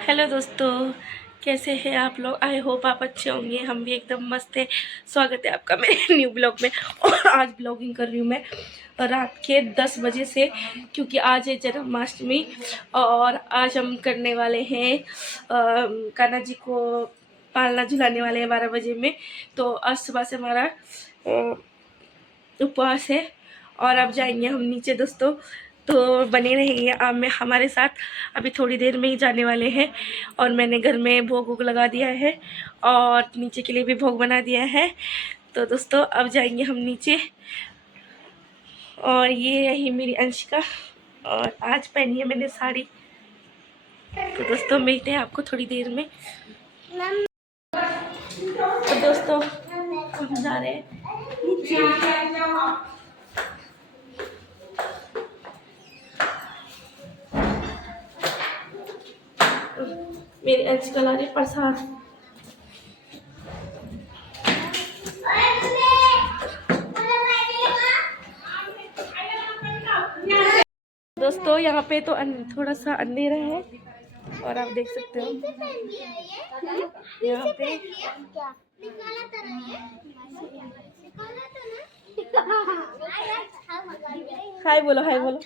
Hello दोस्तों, कैसे हैं आप लोग। आई होप आप अच्छे होंगे। हम भी एकदम मस्त है। स्वागत है आपका मेरे न्यू ब्लॉग में। और आज ब्लॉगिंग कर रही हूँ मैं रात के 10 बजे से, क्योंकि आज है जन्माष्टमी। और आज हम करने वाले हैं कान्हा जी को पालना झुलाने वाले हैं 12 बजे में। तो आज सुबह से हमारा उपवास है और अब जाएंगे हम नीचे दोस्तों। तो बने रहिए आप में हमारे साथ। अभी थोड़ी देर में ही जाने वाले हैं। और मैंने घर में भोग वोग लगा दिया है और नीचे के लिए भी भोग बना दिया है। तो दोस्तों अब जाएंगे हम नीचे। और ये रही मेरी अंशिका, और आज पहनी है मैंने साड़ी। तो दोस्तों मिलते हैं आपको थोड़ी देर में। तो दोस्तों हम जा रहे हैं नीचे। मेरी अंशिका ला रही प्रसाद। दोस्तों यहाँ पे तो थोड़ा सा अंधेरा है और आप देख सकते हो यहाँ पे। हाय बोलो, हाय बोलो।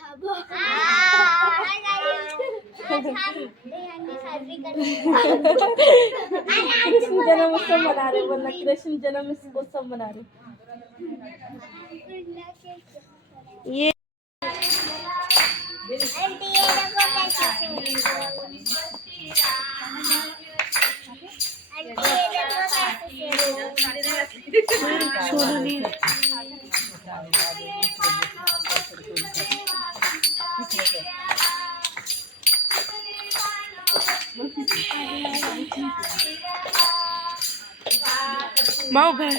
कृष्ण जन्मोत्सव मना रहे, बोलना कृष्ण जन्मोत्सव मना रहे। ये माओ भाई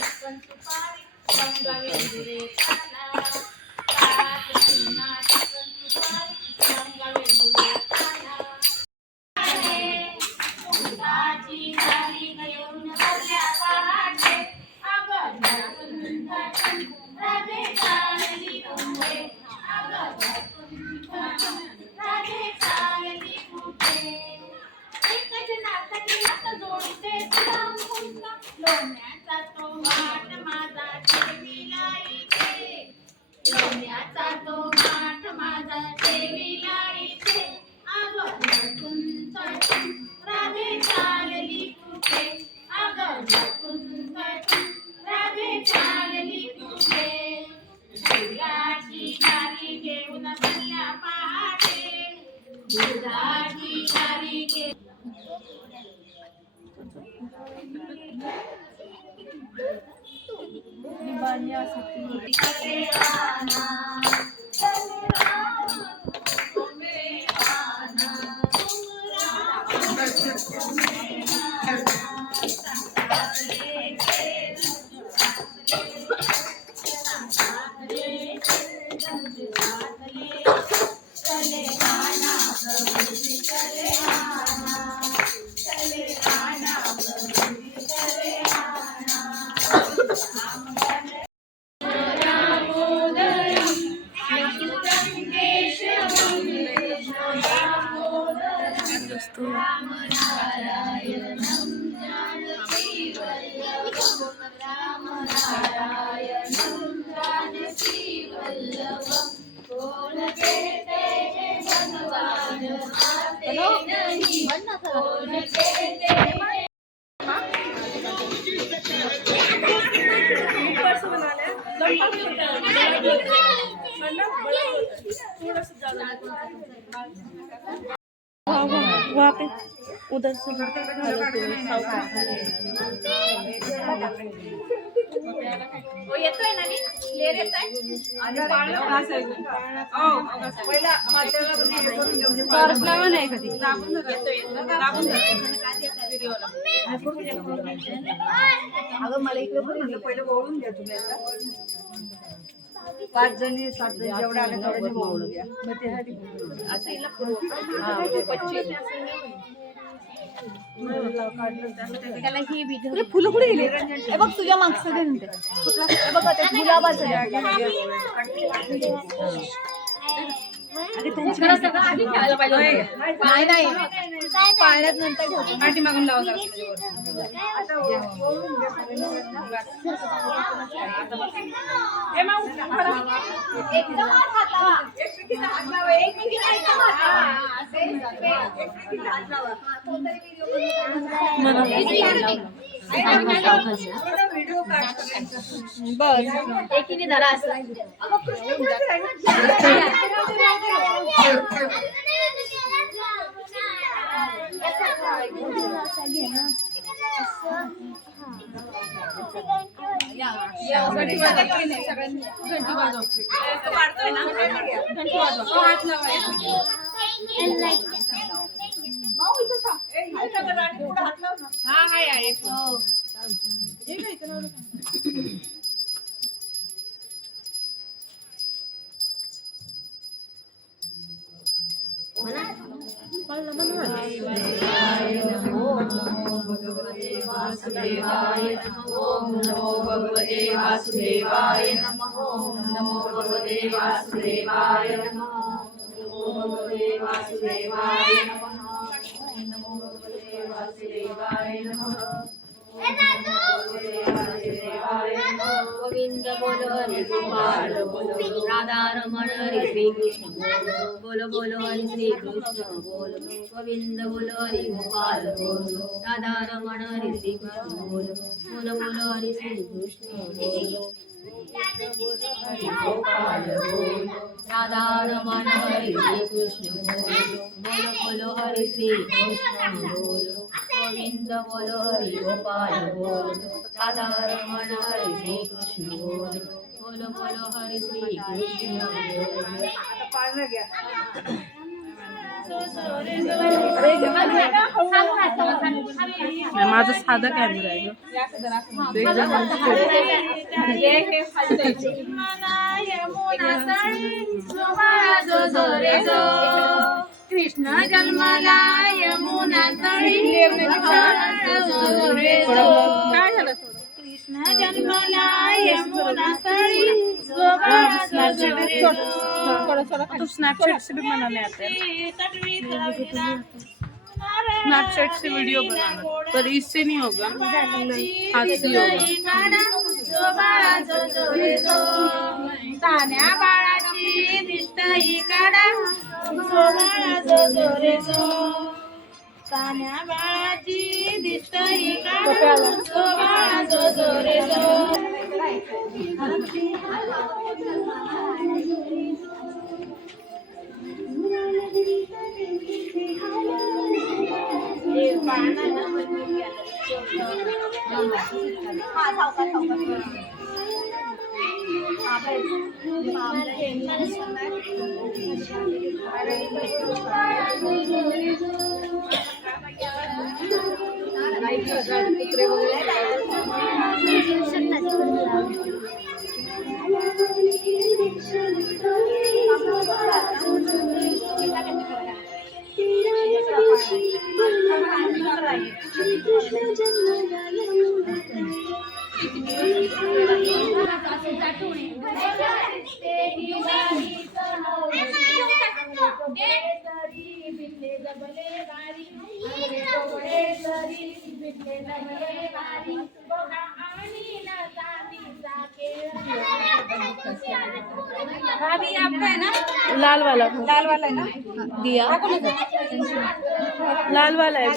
वहाँ पे उधर से मला इकडे पण म्हणलं पहिलं वळून द्या तुम्ही आता 5 जणी 7 जणी जेवढा आले तेवढे वळून द्या मग त्यासाठी असं हिला त्याला ही व्हिडिओ फुलं कुठे गेली हे बघ तुझ्या मागचं घे म्हणते हे बघ ते गुलाबाचं अरे त्यांची नाही नाही पाण्यात नंतर ठेवतो. पाठी मागून लावा जरा एकदम हात लावा. एकमेकींना हात लावा. एकमेकींना एकदम हात लावा. एकमेकींना हात लावा. कोणतरी व्हिडिओ बस एकीने धरा असं. अगं घंटी वाजव. वाढतोय ना घंटी वाजव. हात लावायचा. हा हाय आहे. वासुदेवाय नमः. ओम नमो भगवते वासुदेवाय नमः. ओम नमो भगवते वासुदेवाय नमः. नमो भगवते वासुदेवाय नमः. ओम नमो भगवते वासुदेवाय नमः. गोविंद बोलो हरि गोपाल बोलो राधा रमण हरि श्री कृष्ण बोलो बोलो हरि श्री कृष्ण बोलो गोविंद बोलो हरि गोपाल बोलो राधा रमण हरि श्री कृष्ण बोलो बोलो बोलो हरि श्री कृष्ण बोलो हरि गोपाल बोलो राधा रमण हरि श्री कृष्ण बोलो बोलो बोलो हरि श्री कृष्ण बोलो गोविंद बोलो हरि गोपाल बोलो राधा रमण हरि श्री कृष्ण बोलो बोलो बोलो हरि श्री कृष्ण माझा साधा कॅमेरा आहे कृष्ण जन्मला यमुना तळी काय झालं कृष्ण जन्मला यमुना तळी तो स्नैपचैट से भी बनाने आते हैं स्नैपचैट से वीडियो बनाना पर इससे नहीं होगा हाथ से होगा तान्या बाळाची दिष्टही काढा तान्या बाळाची दिष्टही काढा भाभी आपका है ना लाल वाला है ना दिया लाल वाला है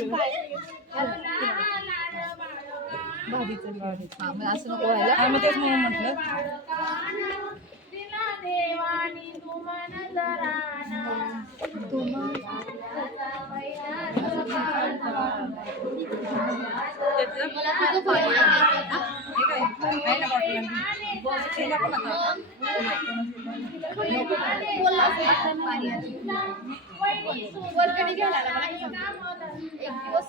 असं नको व्हायला. मग तेच म्हणून म्हटलं देवानी तुमन जराना वरकडे घ्यायला लागला. एक दिवस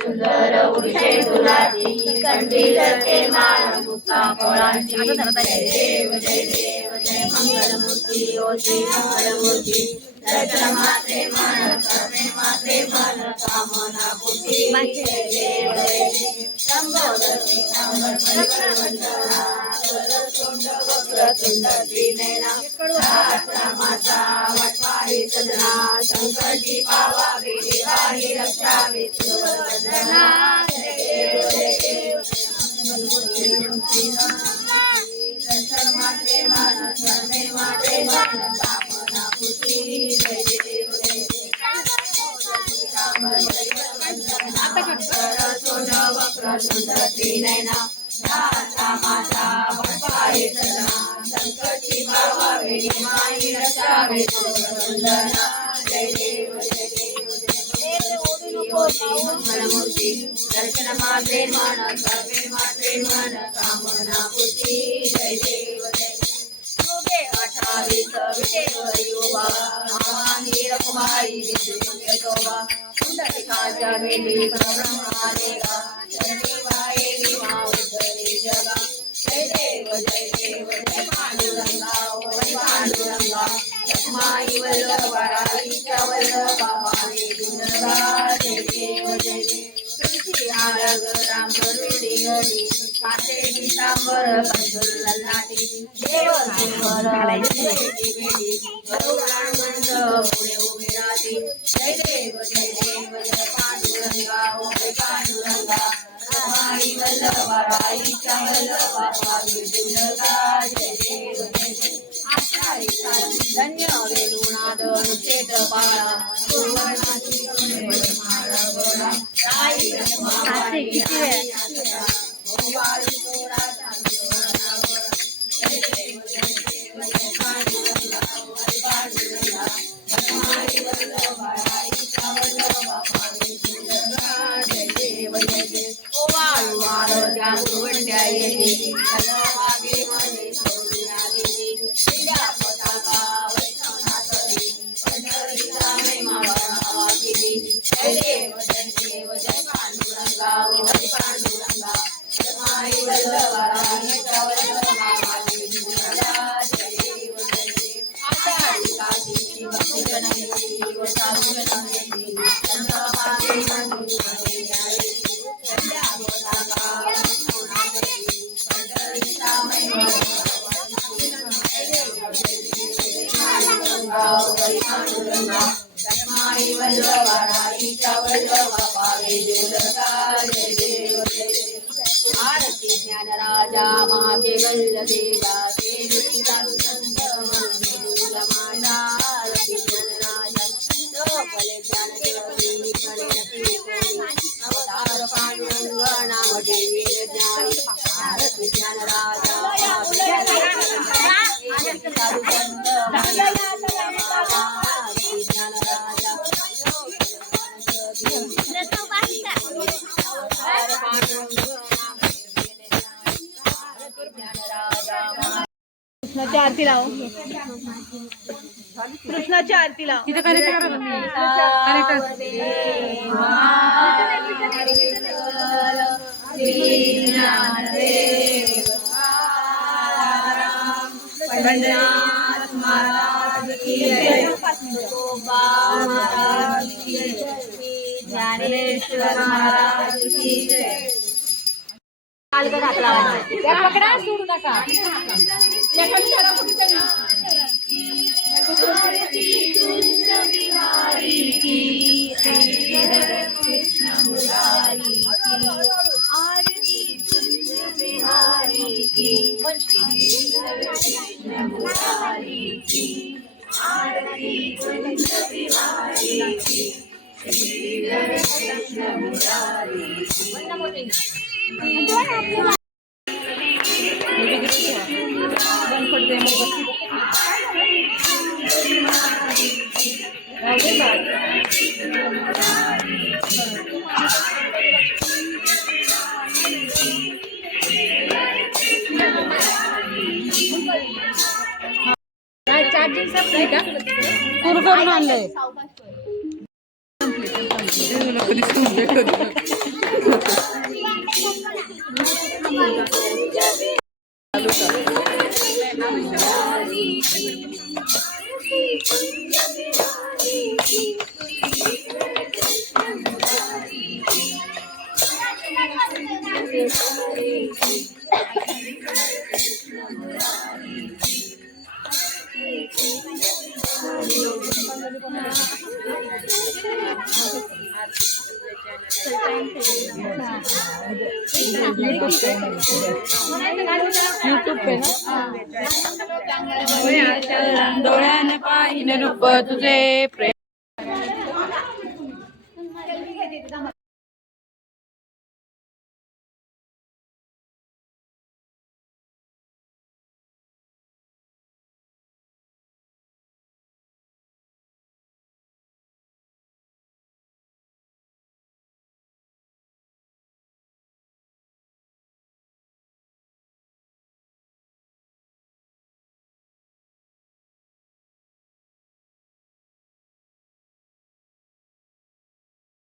सुंदर उडीचे तुला कंठीधरते माळ मुक्ता कोळांची जय देव जय देव जय मंगलमूर्ती ओ श्री मंगलमूर्ती दर्शन मात्रे मन कर्मे मात्रे मन कामना पूर्ती जय देव जय देव शंभोदर्शी वक्रतुंड वक्रतुंड त्रिनयना माता वटवारी सजना शंकरजी पावा विवाही रक्षावी सुवर्धना जय देव जय देव दर्शन मात्रे मन कर्मे मात्रे मन कामना पूर्ती जय देव जय वक्रतुंड वक्रतुंड त्रिनयना माता वटवारी सजना शंकरजी पावा विवाही रक्षावी सुवर्धना जय देव जय देव मंगलमूर्ती दर्शन मात्रे मन कर्मे मात्रे मन कामना पूर्ती जय देव जय योगे 28 विदेव युवा महावीर कुमारी विद्युतोबा पुंडलिकाच्या वेली ब्रह्मानेगा शनिवाये विमा उद्धरे जगा जय देव जय पांडुरंगा वै पांडुरंगा लक्ष्माई वल्लभाईच्या वल्लभाई दुर्गा जय देव जय तुलसी आरग राम रुडी गडी पाते गीतांबर पंचुल्लाटी देव सिंहर बेडी गरुडानंद पुढे उभे राहती जय देव जय पांडुरंगा वै पांडुरंगा लक्ष्माई वल्लभाईच्या वल्लभाई दुर्गा जय देव जय धन्य वेलुनाद मुचेत बाळा सुवर्णाची माळ गोळा राई रखमाई किती वेळ गोवाळी तोडा चांदोरा जय देव पांडुरंगा वै पांडुरंगा लक्ष्माई वल्लभाईच्या वल्लभाई दुर्गा जय देव गोवाळी वाळ त्या गुरवंड्या येते वागे मध्ये सोडूया गेली पताका वैष्णवनाथरी पंढरीचा महिमा वर्णावा केली जय देव जय पांडुरंगा वै पांडुरंगा लक्ष्माई वल्लभाईच्या वल्लभाई दुर्गा जय देव आषाढी काशीची भक्तजनांची व साधुजनांची चंद्रभागे मंजुषे यावे संध्या पताका वैष्णवनाथरी पंढरीचा महिमा वै पांडुरंगा लक्ष्माई वल्लभाईच्या वल्लभाई दुर्गा जय देव आरती ज्ञानराजा महाकेवल्य देवा देवी साधु संत माता आरती ज्ञानराजा लोकले ज्ञान देवी अवतार पांडुरंग नाम देवी ज्ञानी आरती ज्ञानराजा साधु संत कृष्णाची आरती लाव कृष्णाची आरती लाव तिथे करेक्ट पंढरीनाथ महाराज की जय महाराज की जय ज्ञानेश्वर महाराज की जय पकडा सोडू नका बिहारी की कृष्ण मुरारी आरती कुंज बिहारी की कृष्ण मुरारी की आरती कुंज बिहारी की कृष्ण मुरारी करून आणलंय यूट्यूब पे ना डोळ्यानं पाहिलं रूप तुझे प्रेम